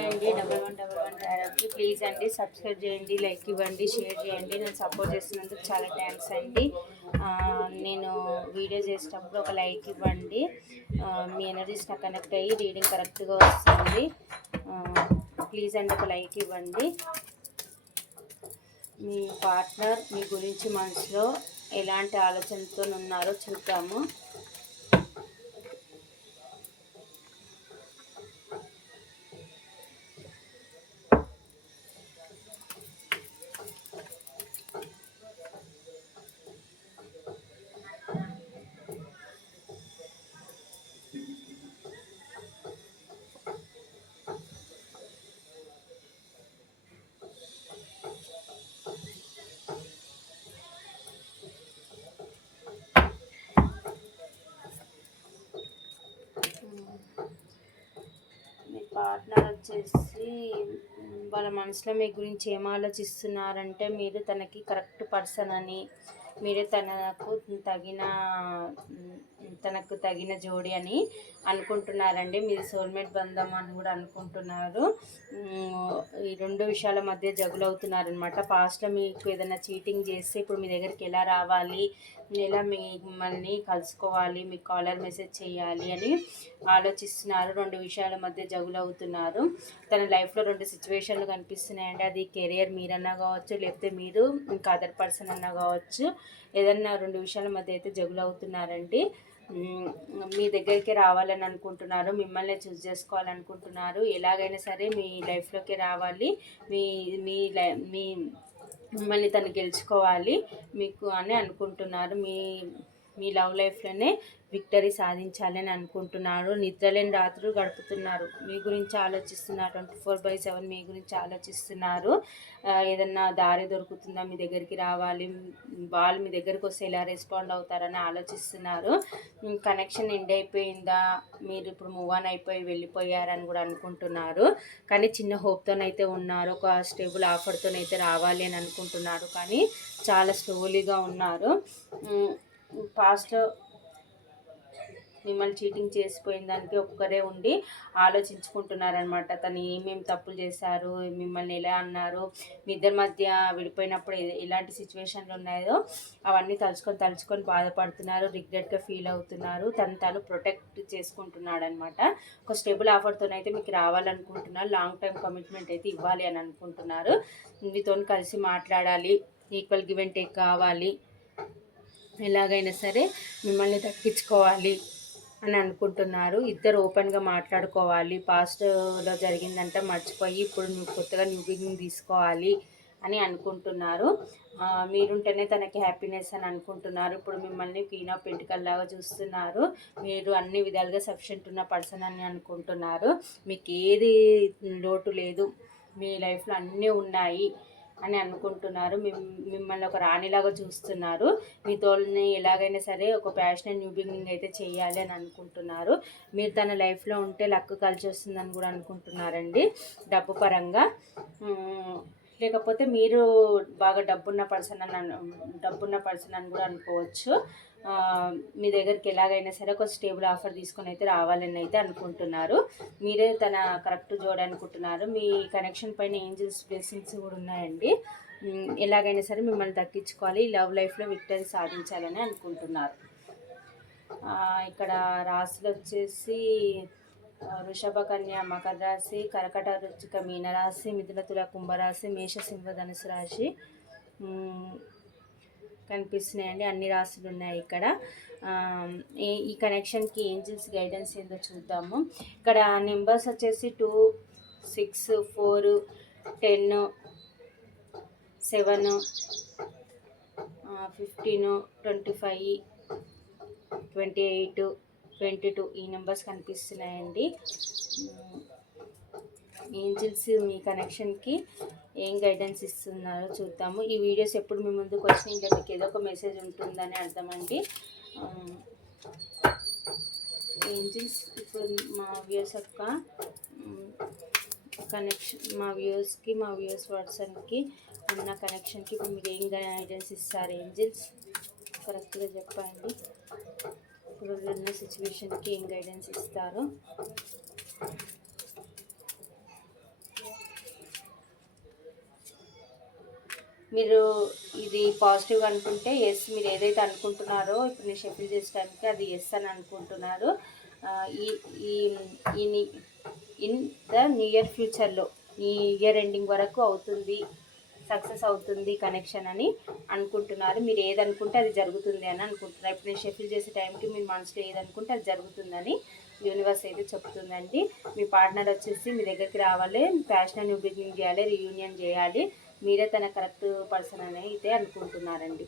Hi అండి, 1111 please అండి subscribe చేయండి, లైక్ ఇవ్వండి, షేర్ చేయండి. నేను సపోర్ట్ చేస్తున్నందుకు చాలా థ్యాంక్స్ అండి. నేను వీడియో చేసేటప్పుడు ఒక లైక్ ఇవ్వండి. మీ ఎనర్జీస్ నాకు కనెక్ట్ అయ్యి రీడింగ్ కరెక్ట్గా వస్తుంది. ప్లీజ్ అండి ఒక లైక్ ఇవ్వండి. మీ పార్ట్నర్ మీ గురించి మనసులో ఎలాంటి ఆలోచనతో ఉన్నారో చూద్దాము. మీ పార్ట్నర్ వచ్చేసి వాళ్ళ మనసులో మీ గురించి ఏం ఆలోచిస్తున్నారంటే మీరు తనకి కరెక్ట్ పర్సన్ అని, మీరే తనకు తగిన జోడి అని అనుకుంటున్నారండి. మీరు సోల్మేట్ బంధం అని కూడా అనుకుంటున్నారు. ఈ రెండు విషయాల మధ్య జగులవుతున్నారనమాట. పాస్ట్లో మీకు ఏదైనా చీటింగ్ చేస్తే ఇప్పుడు మీ దగ్గరికి ఎలా రావాలి, ఎలా మిమ్మల్ని కలుసుకోవాలి, మీకు కాలర్ మెసేజ్ చేయాలి అని ఆలోచిస్తున్నారు. రెండు విషయాల మధ్య జగులవుతున్నారు. తన లైఫ్లో రెండు సిచ్యువేషన్లు కనిపిస్తున్నాయండి. అది కెరియర్ మీరన్నా కావచ్చు, లేకపోతే మీరు ఇంకా అదర్ పర్సన్ అన్నా కావచ్చు. ఏదన్నా రెండు విషయాల మధ్య అయితే జగులవుతున్నారండి. మీ దగ్గరికి రావాలని అనుకుంటున్నారు, మిమ్మల్ని చూస్ చేసుకోవాలనుకుంటున్నారు. ఎలాగైనా సరే మీ లైఫ్లోకి రావాలి, మీ మీ మీ మిమ్మల్ని తను గెలుచుకోవాలి మీకు అని అనుకుంటున్నారు. మీ లవ్ లైఫ్లోనే విక్టరీ సాధించాలని అనుకుంటున్నారు. నిద్రలేని రాత్రులు గడుపుతున్నారు, మీ గురించి ఆలోచిస్తున్నారు. 24/7 మీ గురించి ఆలోచిస్తున్నారు. ఏదన్నా దారి దొరుకుతుందా, మీ దగ్గరికి రావాలి, వాళ్ళు మీ దగ్గరికి వస్తే ఎలా రెస్పాండ్ అవుతారని ఆలోచిస్తున్నారు. కనెక్షన్ ఎండ్ అయిపోయిందా, మీరు ఇప్పుడు మూవ్ ఆన్ అయిపోయి వెళ్ళిపోయారని కూడా అనుకుంటున్నారు. కానీ చిన్న హోప్తోనైతే ఉన్నారు. ఒక స్టేబుల్ ఆఫర్తోనైతే రావాలి అని అనుకుంటున్నారు, కానీ చాలా స్లోలీగా ఉన్నారు. పాస్ట్లో మిమ్మల్ని చీటింగ్ చేసిపోయిన దానికి ఒక్కరే ఉండి ఆలోచించుకుంటున్నారనమాట. తను ఏమేమి తప్పులు చేశారు, మిమ్మల్ని ఎలా అన్నారు, మీ ఇద్దరి మధ్య విడిపోయినప్పుడు ఎలాంటి సిచ్యువేషన్లు ఉన్నాయో అవన్నీ తలుచుకొని బాధపడుతున్నారు, రిగ్రెట్గా ఫీల్ అవుతున్నారు. తను ప్రొటెక్ట్ చేసుకుంటున్నాడు అనమాట. ఒక స్టేబుల్ ఆఫర్తోనైతే మీకు రావాలనుకుంటున్నారు. లాంగ్ టైం కమిట్మెంట్ అయితే ఇవ్వాలి అని అనుకుంటున్నారు. మీతో కలిసి మాట్లాడాలి, ఈక్వల్ గివ్ అండ్ టేక్ కావాలి, ఎలాగైనా సరే మిమ్మల్ని దక్కించుకోవాలి అని అనుకుంటున్నారు. ఇద్దరు ఓపెన్గా మాట్లాడుకోవాలి. పాస్ట్లో జరిగిందంటే మర్చిపోయి ఇప్పుడు కొత్తగా న్యూ బిగినింగ్ తీసుకోవాలి అని అనుకుంటున్నారు. మీరుంటేనే తనకి హ్యాపీనెస్ అని అనుకుంటున్నారు. ఇప్పుడు మిమ్మల్ని క్వీన్ ఆఫ్ పెంటికల్ లాగా చూస్తున్నారు. మీరు అన్ని విధాలుగా సఫిషియెంట్ ఉన్న పర్సన్ అని అనుకుంటున్నారు. మీకు ఏది లోటు లేదు, మీ లైఫ్లో అన్నీ ఉన్నాయి అని అనుకుంటున్నారు. మిమ్మల్ని ఒక రాణిలాగా చూస్తున్నారు. మీతోని ఎలాగైనా సరే ఒక ప్యాషనెట్ న్యూ బిగినింగ్ అయితే చేయాలి అని అనుకుంటున్నారు. మీరు తన లైఫ్లో ఉంటే లక్ కలిసి వస్తుందని కూడా అనుకుంటున్నారండి. డబ్బు పరంగా, లేకపోతే మీరు బాగా డబ్బున్న పర్సన్ అని కూడా అనుకోవచ్చు. మీ దగ్గరికి ఎలాగైనా సరే ఒక స్టేబుల్ ఆఫర్ తీసుకొని అయితే రావాలని అయితే అనుకుంటున్నారు. మీరే తన కరెక్ట్ అనుకుంటున్నారు. మీ కనెక్షన్ పైన ఏంజల్స్ బ్లెస్సింగ్స్ కూడా ఉన్నాయండి. ఎలాగైనా సరే మిమ్మల్ని దక్కించుకోవాలి, లవ్ లైఫ్లో విక్టరీ సాధించాలని అనుకుంటున్నారు. ఇక్కడ రాశులు వచ్చేసి వృషభ కన్య మకర రాశి, కర్కట వృశ్చిక మీనరాశి, మిథున తుల కుంభరాశి, మేష సింహ ధనుసు రాశి కనిపిస్తున్నాయండి. అన్ని రాశులు ఉన్నాయి ఇక్కడ. ఈ కనెక్షన్కి ఏంజిల్స్ గైడెన్స్ ఏందో చూద్దాము. ఇక్కడ నెంబర్స్ వచ్చేసి 2, 6, 4, 10, 7, 15, 25, 28, 22 ఈ నెంబర్స్ కనిపిస్తున్నాయండి. ఏంజిల్స్ మీ కనెక్షన్కి ఏం గైడెన్స్ ఇస్తున్నారో చూద్దాము. ఈ వీడియోస్ ఎప్పుడు మీ ముందుకు వచ్చిన ఇంకా మీకు ఏదో ఒక మెసేజ్ ఉంటుందని అర్థమండి. ఏంజిల్స్ ఇప్పుడు మా వ్యూస్ యొక్క కనెక్షన్, మా వ్యూస్ పర్సన్కి ఉన్న కనెక్షన్కి ఇప్పుడు మీరు ఏం గైడెన్స్ ఇస్తారు ఏంజిల్స్ కరెక్ట్గా చెప్పండి. ఇప్పుడు ఉన్న సిచ్యువేషన్కి ఏం గైడెన్స్ ఇస్తారు. మీరు ఇది పాజిటివ్ అనుకుంటే ఎస్, మీరు ఏదైతే అనుకుంటున్నారో ఇప్పుడు నేను షఫిల్ చేసే టైంకి అది ఎస్ అని అనుకుంటున్నారు. ఈ ఈ ఇన్ ద నియర్ ఫ్యూచర్లో, ఈ ఇయర్ ఎండింగ్ వరకు అవుతుంది, సక్సెస్ అవుతుంది కనెక్షన్ అని అనుకుంటున్నారు. మీరు ఏదనుకుంటే అది జరుగుతుంది అని అనుకుంటున్నారు. ఇప్పుడు నేను షఫిల్ చేసే టైంకి మీరు మనసులో ఏదనుకుంటే అది జరుగుతుందని యూనివర్స్ అయితే చెప్తుందండి. మీ పార్ట్నర్ వచ్చేసి మీ దగ్గరికి రావాలి, ప్యాషన్ న్యూ బిగినింగ్ చేయాలి, రీయూనియన్ చేయాలి, మీరే తన కరెక్ట్ పర్సన్ అని అయితే అనుకుంటున్నారండి.